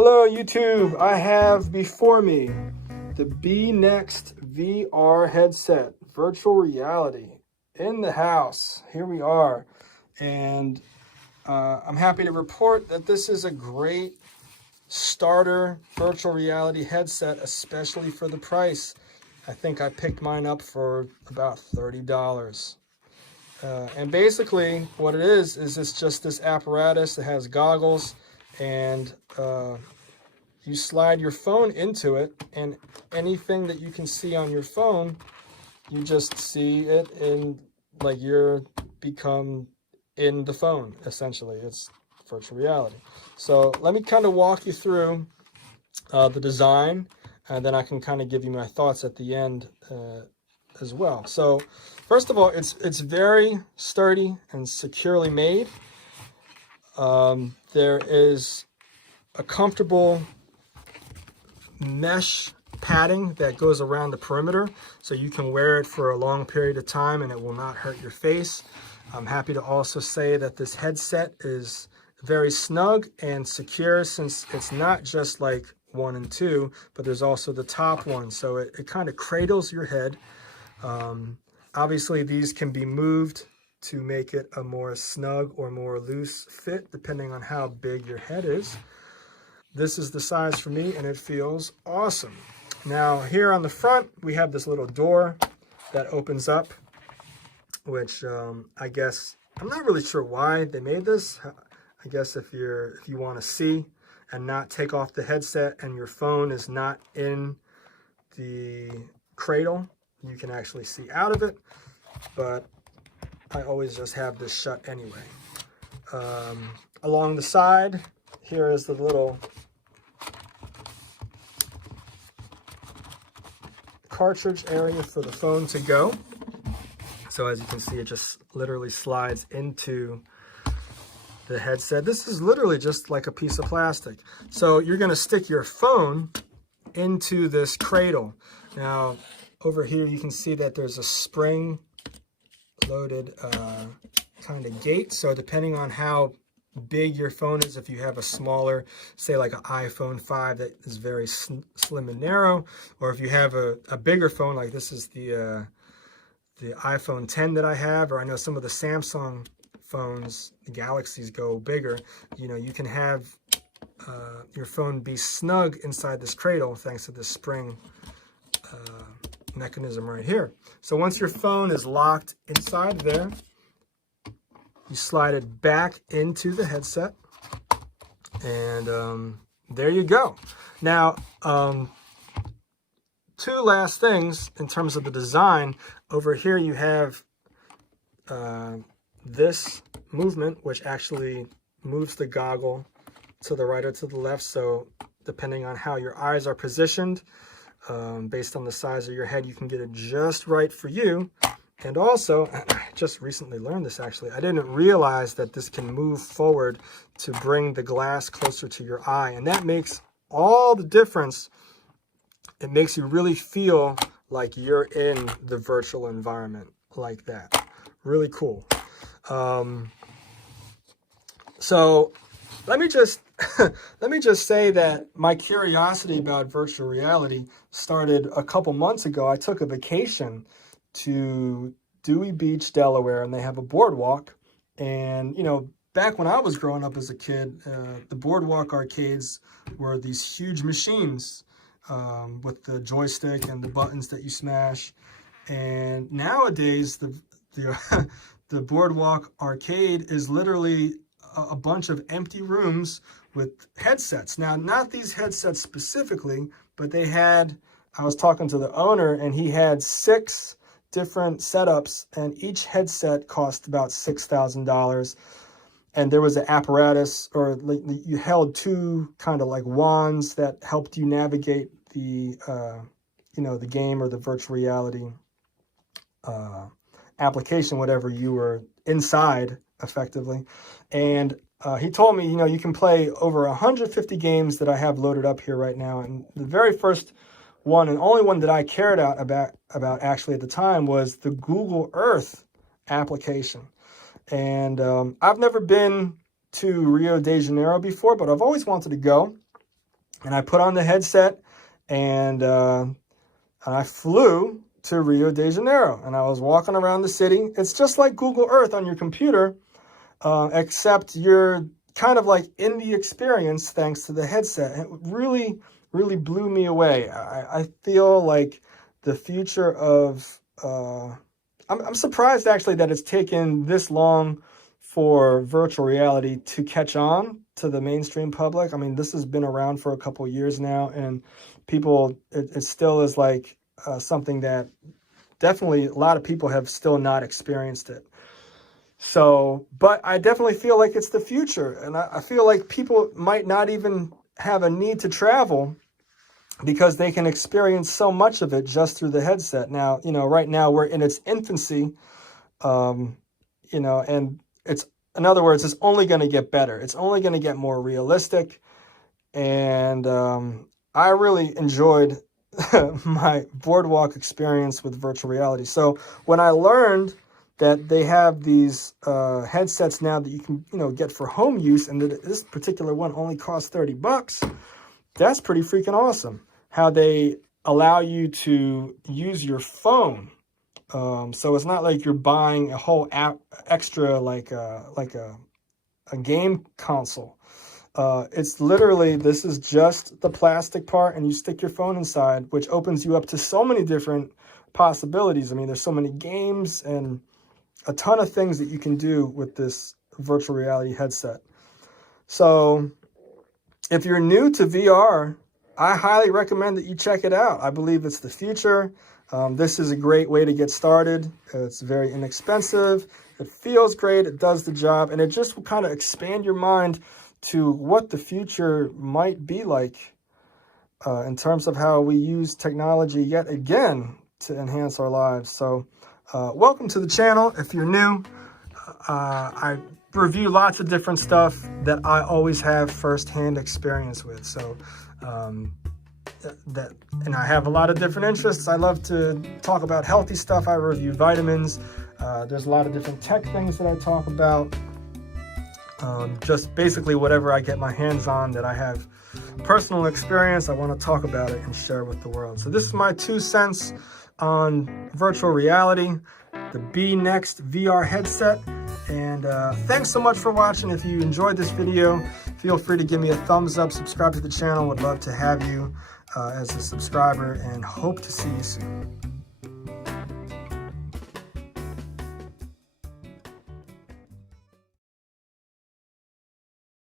Hello YouTube, I have before me the Bnext VR headset, virtual reality, in the house. Here we are, and I'm happy to report that this is a great starter virtual reality headset, especially for the price. I think I picked mine up for about $30. And basically what it is it's just this apparatus that has goggles, and you slide your phone into it, and anything that you can see on your phone, you just see it in, like, you're become in the phone, essentially. It's virtual reality. So let me kind of walk you through the design, and then I can kind of give you my thoughts at the end as well. So first of all, it's very sturdy and securely made. There is a comfortable mesh padding that goes around the perimeter, so you can wear it for a long period of time and it will not hurt your face. I'm happy to also say that this headset is very snug and secure, since it's not just like 1 and 2, but there's also the top one, so it kind of cradles your head. Obviously these can be moved to make it a more snug or more loose fit depending on how big your head is. This is the size for me and it feels awesome. Now here on the front we have this little door that opens up, which I guess, I'm not really sure why they made this. I guess if you want to see and not take off the headset and your phone is not in the cradle, you can actually see out of it, but I always just have this shut anyway. Along the side, here is the little cartridge area for the phone to go. So as you can see, it just literally slides into the headset. This is literally just like a piece of plastic. So you're going to stick your phone into this cradle. Now over here you can see that there's a spring loaded kind of gate. So depending on how big your phone is, if you have a smaller, say like an iPhone 5 that is very slim and narrow, or if you have a bigger phone, like this is the iPhone 10 that I have, or I know some of the Samsung phones, the Galaxies, go bigger. You know, you can have your phone be snug inside this cradle thanks to this spring mechanism right here. So once your phone is locked inside there, you slide it back into the headset, and there you go. Now, two last things in terms of the design. Over here you have this movement, which actually moves the goggle to the right or to the left. So depending on how your eyes are positioned, based on the size of your head, you can get it just right for you. And also, I just recently learned this actually, I didn't realize that this can move forward to bring the glass closer to your eye, and that makes all the difference. It makes you really feel like you're in the virtual environment like that. Really cool. So let me just say that my curiosity about virtual reality started a couple months ago. I took a vacation to Dewey Beach, Delaware, and they have a boardwalk. And you know, back when I was growing up as a kid, the boardwalk arcades were these huge machines with the joystick and the buttons that you smash. And nowadays the boardwalk arcade is literally a bunch of empty rooms with headsets. Now, not these headsets specifically, but they had, I was talking to the owner and he had 6 different setups, and each headset cost about $6,000. And there was an apparatus, or like you held 2 kind of like wands that helped you navigate the you know, the game or the virtual reality application, whatever you were inside effectively. And he told me, you know, you can play over 150 games that I have loaded up here right now. And the very first one and only one that I cared about actually at the time was the Google Earth application. And I've never been to Rio de Janeiro before, but I've always wanted to go. And I put on the headset, and I flew to Rio de Janeiro, and I was walking around the city. It's just like Google Earth on your computer, except you're kind of like in the experience thanks to the headset. It really, really blew me away. I feel like the future of, I'm surprised actually that it's taken this long for virtual reality to catch on to the mainstream public. I mean, this has been around for a couple of years now, and people, it still is like something that definitely a lot of people have still not experienced it. So, but I definitely feel like it's the future, and I feel like people might not even have a need to travel because they can experience so much of it just through the headset. Now, right now we're in its infancy, and it's, in other words, it's only going to get better. It's only going to get more realistic. And I really enjoyed my boardwalk experience with virtual reality. So when I learned that they have these headsets now that you can, get for home use, and that this particular one only costs $30, that's pretty freaking awesome. How they allow you to use your phone. So it's not like you're buying a whole extra like a game console. It's literally, this is just the plastic part, and you stick your phone inside, which opens you up to so many different possibilities. I mean, there's so many games and a ton of things that you can do with this virtual reality headset. So if you're new to VR, I highly recommend that you check it out. I believe it's the future. This is a great way to get started. It's very inexpensive. It feels great. It does the job. And it just will kind of expand your mind to what the future might be like in terms of how we use technology yet again to enhance our lives. So welcome to the channel. If you're new, I review lots of different stuff that I always have firsthand experience with. So and I have a lot of different interests. I love to talk about healthy stuff. I review vitamins. There's a lot of different tech things that I talk about. Just basically whatever I get my hands on that I have personal experience, I want to talk about it and share with the world. So this is my 2 cents on virtual reality, the Bnext VR headset. And thanks so much for watching. If you enjoyed this video, feel free to give me a thumbs up, subscribe to the channel. Would love to have you as a subscriber, and hope to see you soon.